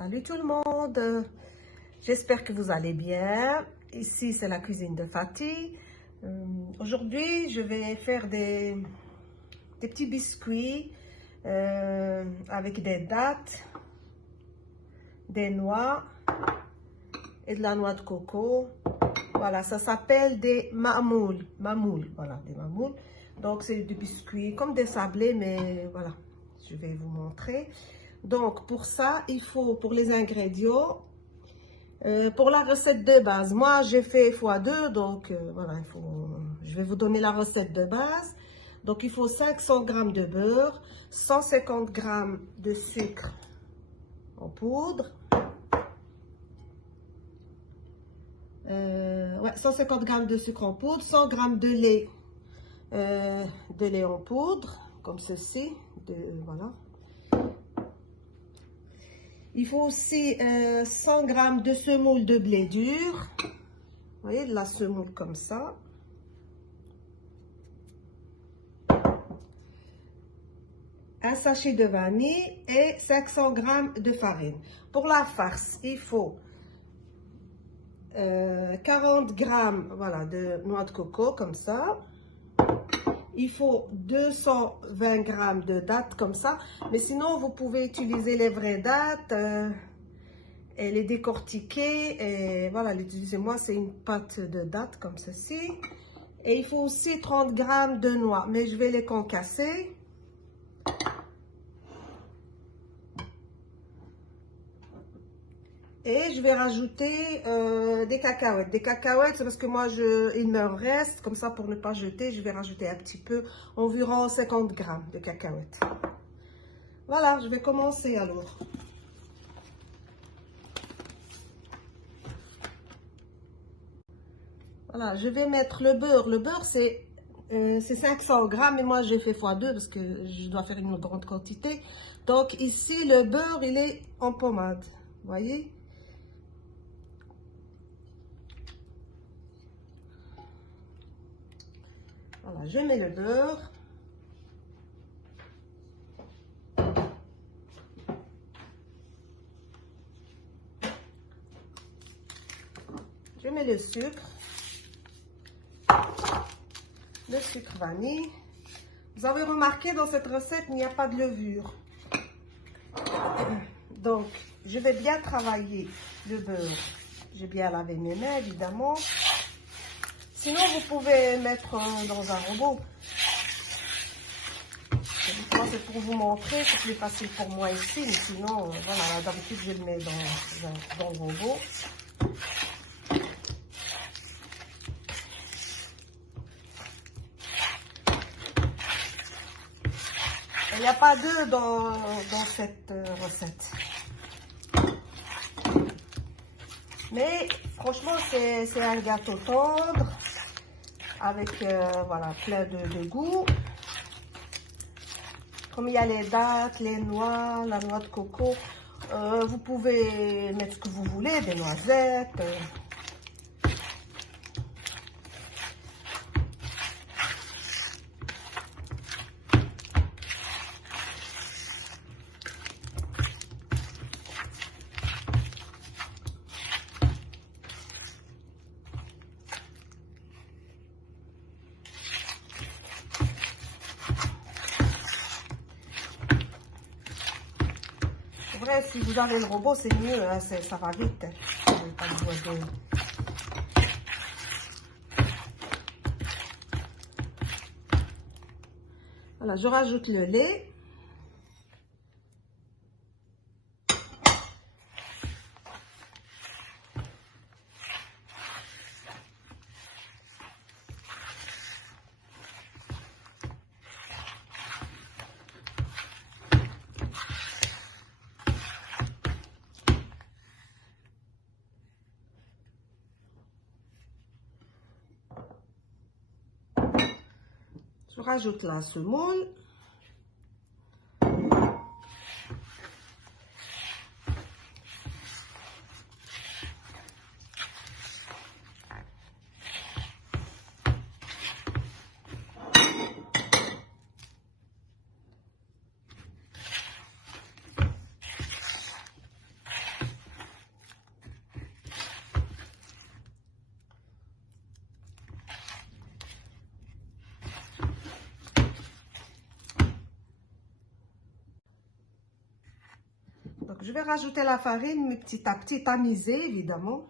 Salut tout le monde, j'espère que vous allez bien. Ici c'est la cuisine de Fatih. Aujourd'hui je vais faire des petits biscuits avec des dattes, des noix et de la noix de coco. Voilà, ça s'appelle des mamoules, voilà, des mamoules. Donc c'est des biscuits comme des sablés, mais voilà, je vais vous montrer. Donc pour ça, il faut, pour les ingrédients, pour la recette de base, moi j'ai fait x2, donc voilà, je vais vous donner la recette de base. Donc il faut 500 g de beurre, 150 g de sucre en poudre, 150 g de sucre en poudre, 100 g de lait en poudre, comme ceci, voilà. Il faut aussi 100 g de semoule de blé dur. Vous voyez, de la semoule comme ça. Un sachet de vanille et 500 g de farine. Pour la farce, il faut 40 g voilà, de noix de coco comme ça. Il faut 220 g de dattes comme ça. Mais sinon, vous pouvez utiliser les vraies dattes et les décortiquer. Et voilà, l'utiliser. Moi, c'est une pâte de dattes comme ceci. Et il faut aussi 30 g de noix. Mais je vais les concasser. Et je vais rajouter des cacahuètes. Des cacahuètes, c'est parce que moi, il me reste, comme ça, pour ne pas jeter, je vais rajouter un petit peu, environ 50 g de cacahuètes. Voilà, je vais commencer alors. Voilà, je vais mettre le beurre. Le beurre, c'est 500 g, mais moi, j'ai fait x2 parce que je dois faire une grande quantité. Donc, ici, le beurre, il est en pommade. Vous voyez? Voilà, je mets le beurre. Je mets le sucre vanille. Vous avez remarqué, dans cette recette, il n'y a pas de levure. Donc, je vais bien travailler le beurre. J'ai bien lavé mes mains, évidemment. Sinon, vous pouvez mettre dans un robot. C'est pour vous montrer, c'est plus facile pour moi ici. Mais sinon, voilà, d'habitude, je le mets dans le robot. Il n'y a pas d'œufs dans cette recette. Mais franchement, c'est un gâteau tendre avec voilà, plein de goût. Comme il y a les dattes, les noix, la noix de coco, vous pouvez mettre ce que vous voulez, des noisettes. Vrai, si vous avez le robot, c'est mieux, hein, ça va vite. Vous n'avez pas besoin de... Voilà, je rajoute le lait. Je rajoute la semoule. je vais rajouter la farine, mais petit à petit, tamiser évidemment.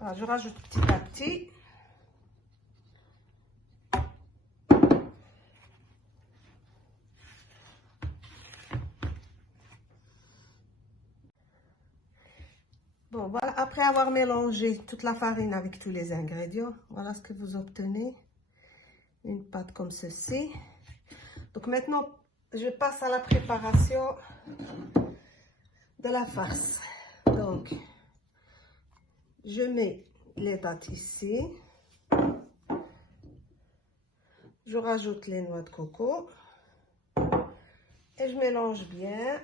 Voilà, je rajoute petit à petit. Bon, voilà, après avoir mélangé toute la farine avec tous les ingrédients, voilà ce que vous obtenez. Une pâte comme ceci. Donc maintenant, je passe à la préparation de la farce. Donc, je mets les dattes ici. Je rajoute les noix de coco. Et je mélange bien.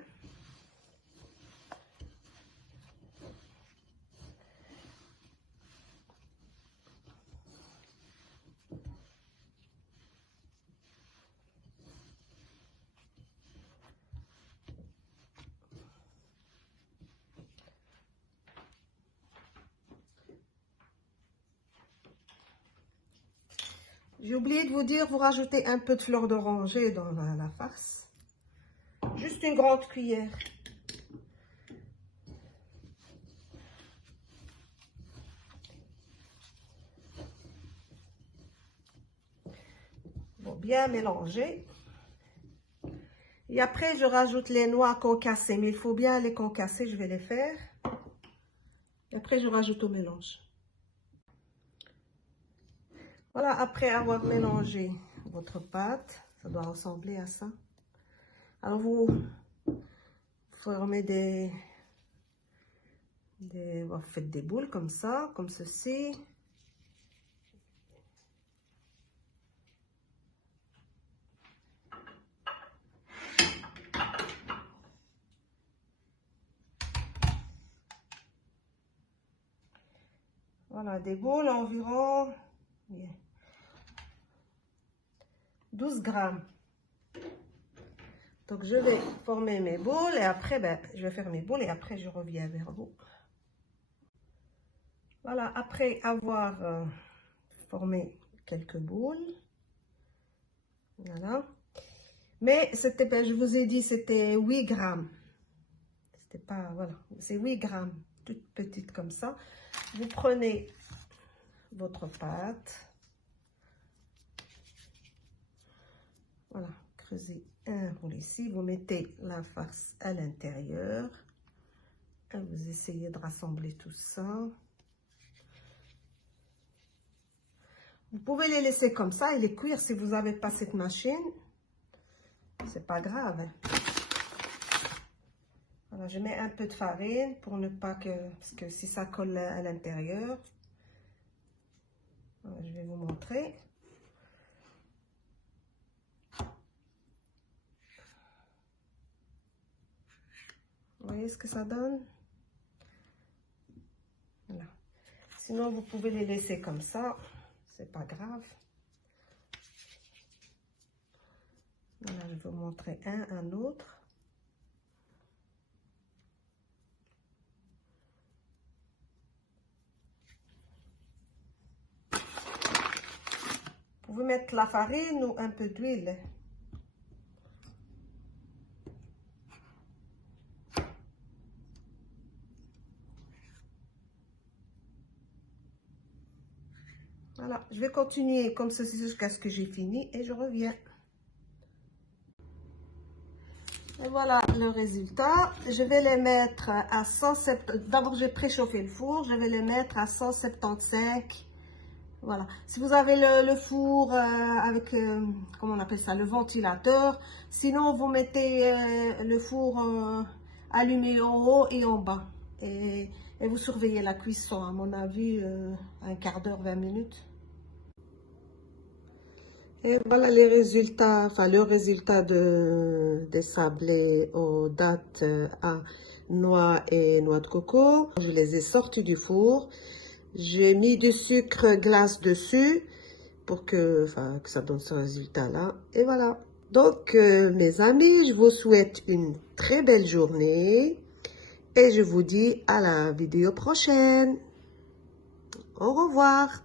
J'ai oublié de vous dire, vous rajoutez un peu de fleur d'oranger dans la farce. Juste une grande cuillère. Bon, bien mélanger. Et après, je rajoute les noix concassées. Mais il faut bien les concasser, je vais les faire. Et après, je rajoute au mélange. Voilà, après avoir mélangé votre pâte, ça doit ressembler à ça. Alors, vous formez vous faites des boules comme ça, comme ceci. Voilà, des boules environ 12 grammes. Donc, je vais former mes boules et après, je vais faire mes boules et après, je reviens vers vous. Voilà, après avoir formé quelques boules. Voilà. Mais c'était, je vous ai dit, c'était 8 grammes. C'était pas, voilà, c'est 8 grammes, toutes petites comme ça. Vous prenez votre pâte. Voilà, creusez un roule ici. Vous mettez la farce à l'intérieur. Et vous essayez de rassembler tout ça. Vous pouvez les laisser comme ça et les cuire si vous n'avez pas cette machine. C'est pas grave. Hein. Voilà, je mets un peu de farine pour ne pas que... Parce que si ça colle à l'intérieur. Voilà, je vais vous montrer. Vous voyez ce que ça donne? Voilà. Sinon, vous pouvez les laisser comme ça. C'est pas grave. Voilà, je vais vous montrer un autre. Vous pouvez mettre la farine ou un peu d'huile. Voilà, je vais continuer comme ceci jusqu'à ce que j'ai fini et je reviens. Et voilà le résultat. Je vais les mettre à 170. D'abord, j'ai préchauffé le four. Je vais les mettre à 175. Voilà. Si vous avez le four avec, comment on appelle ça, le ventilateur. Sinon, vous mettez le four allumé en haut et en bas. Et vous surveillez la cuisson, à mon avis, un quart d'heure, 20 minutes. Et voilà les résultats, enfin le résultat des sablés aux dattes à noix et noix de coco. Je les ai sortis du four. J'ai mis du sucre glace dessus pour que ça donne ce résultat-là. Et voilà. Donc, mes amis, je vous souhaite une très belle journée et je vous dis à la vidéo prochaine. Au revoir.